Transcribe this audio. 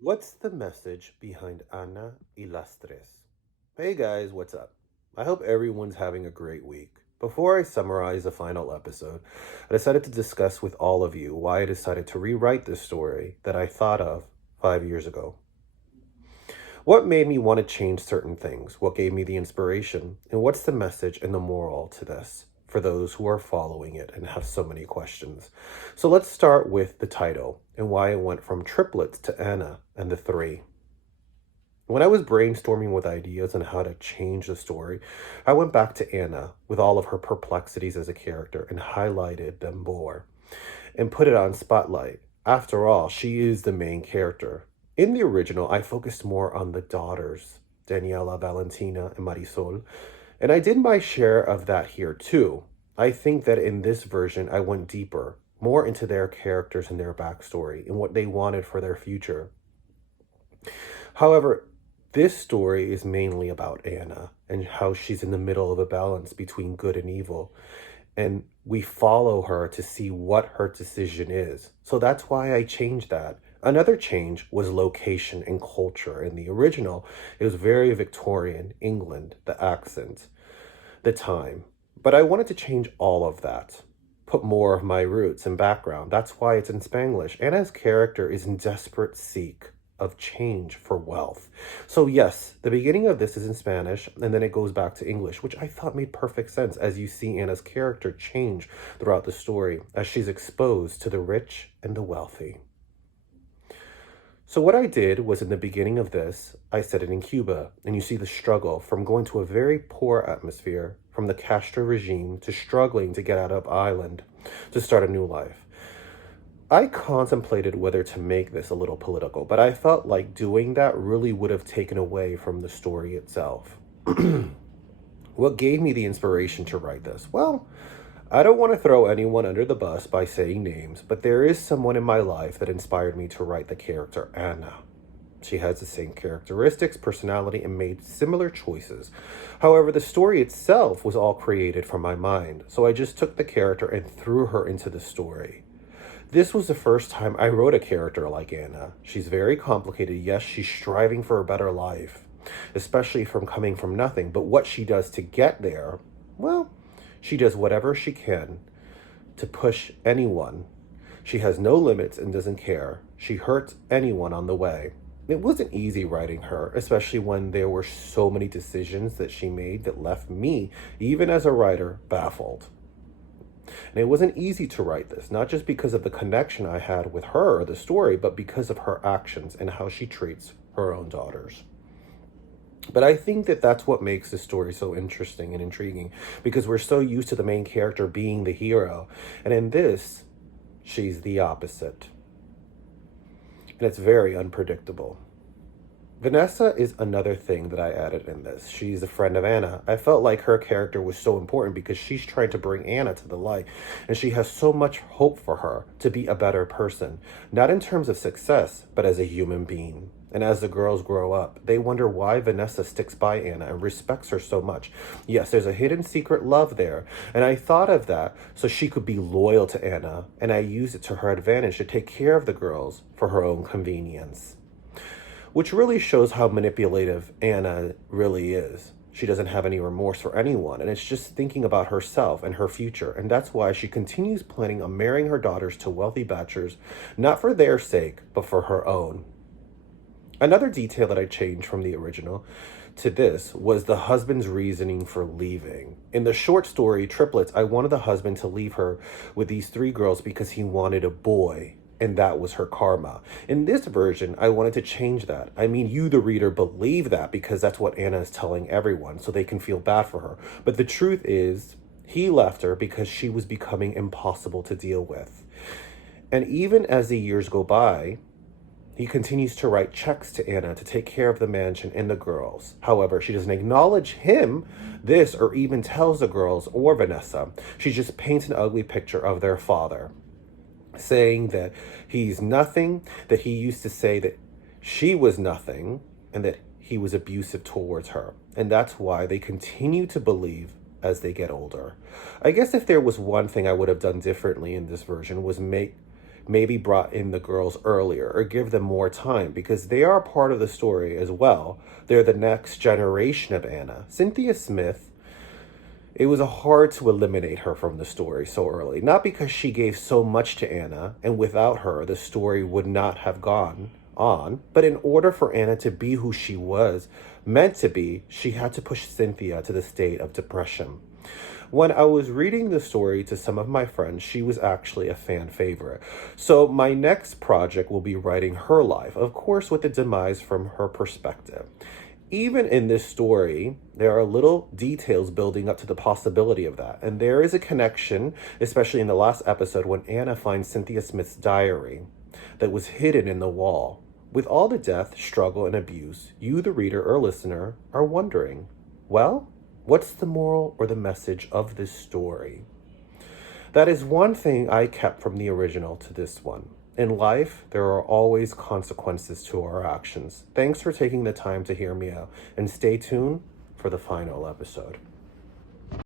What's the message behind Ana y las Tres? Hey guys, what's up? I hope everyone's having a great week. Before I summarize the final episode, I decided to discuss with all of you why I decided to rewrite this story that I thought of 5 years ago. What made me want to change certain things? What gave me the inspiration? And what's the message and the moral to this for those who are following it and have so many questions? So let's start with the title and why it went from triplets to Anna and the three. When I was brainstorming with ideas on how to change the story, I went back to Anna with all of her perplexities as a character and highlighted them more and put it on spotlight. After all, she is the main character. In the original, I focused more on the daughters, Daniela, Valentina, and Marisol, and I did my share of that here too. I think that in this version, I went deeper, more into their characters and their backstory and what they wanted for their future. However, this story is mainly about Anna and how she's in the middle of a balance between good and evil. And we follow her to see what her decision is. So that's why I changed that. Another change was location and culture. In the original, it was very Victorian, England, the accent, the time. But I wanted to change all of that, put more of my roots and background. That's why it's in Spanglish. Anna's character is in desperate seek of change for wealth. So yes, the beginning of this is in Spanish and then it goes back to English, which I thought made perfect sense as you see Anna's character change throughout the story as she's exposed to the rich and the wealthy. So what I did was in the beginning of this, I set it in Cuba, and you see the struggle from going to a very poor atmosphere from the Castro regime to struggling to get out of island to start a new life. I contemplated whether to make this a little political, but I felt like doing that really would have taken away from the story itself. What gave me the inspiration to write this? Well, I don't want to throw anyone under the bus by saying names, but there is someone in my life that inspired me to write the character Anna. She has the same characteristics, personality, and made similar choices. However, the story itself was all created from my mind, so I just took the character and threw her into the story. This was the first time I wrote a character like Anna. She's very complicated. Yes, she's striving for a better life, especially from coming from nothing. But what she does to get there, well, she does whatever she can to push anyone. She has no limits and doesn't care. She hurts anyone on the way. It wasn't easy writing her, especially when there were so many decisions that she made that left me, even as a writer, baffled. And it wasn't easy to write this, not just because of the connection I had with her or the story, but because of her actions and how she treats her own daughters. But I think that that's what makes this story so interesting and intriguing, because we're so used to the main character being the hero. And in this, she's the opposite. And it's very unpredictable. Vanessa is another thing that I added in this. She's a friend of Anna. I felt like her character was so important because she's trying to bring Anna to the light, and she has so much hope for her to be a better person, not in terms of success, but as a human being. And as the girls grow up, they wonder why Vanessa sticks by Anna and respects her so much. Yes, there's a hidden secret love there, and I thought of that so she could be loyal to Anna, and I used it to her advantage to take care of the girls for her own convenience, which really shows how manipulative Anna really is. She doesn't have any remorse for anyone, and it's just thinking about herself and her future. And that's why she continues planning on marrying her daughters to wealthy bachelors, not for their sake, but for her own. Another detail that I changed from the original to this was the husband's reasoning for leaving. In the short story, Triplets, I wanted the husband to leave her with these three girls because he wanted a boy, and that was her karma. In this version, I wanted to change that. I mean, you, the reader, believe that because that's what Anna is telling everyone, so they can feel bad for her. But the truth is, he left her because she was becoming impossible to deal with. And even as the years go by, he continues to write checks to Anna to take care of the mansion and the girls. However, she doesn't acknowledge him, this, or even tells the girls or Vanessa. She just paints an ugly picture of their father, saying that he's nothing, that he used to say that she was nothing, and that he was abusive towards her. And that's why they continue to believe as they get older. I guess if there was one thing I would have done differently in this version was maybe brought in the girls earlier or give them more time because they are part of the story as well. They're the next generation of Anna. Cynthia Smith, it was hard to eliminate her from the story so early, not because she gave so much to Anna, and without her, the story would not have gone on, but in order for Anna to be who she was meant to be, she had to push Cynthia to the state of depression. When I was reading the story to some of my friends, she was actually a fan favorite. So my next project will be writing her life, of course, with the demise from her perspective. Even in this story, there are little details building up to the possibility of that. And there is a connection, especially in the last episode when Anna finds Cynthia Smith's diary that was hidden in the wall. With all the death, struggle, and abuse, you, the reader or listener, are wondering, well, what's the moral or the message of this story? That is one thing I kept from the original to this one. In life, there are always consequences to our actions. Thanks for taking the time to hear me out, and stay tuned for the final episode.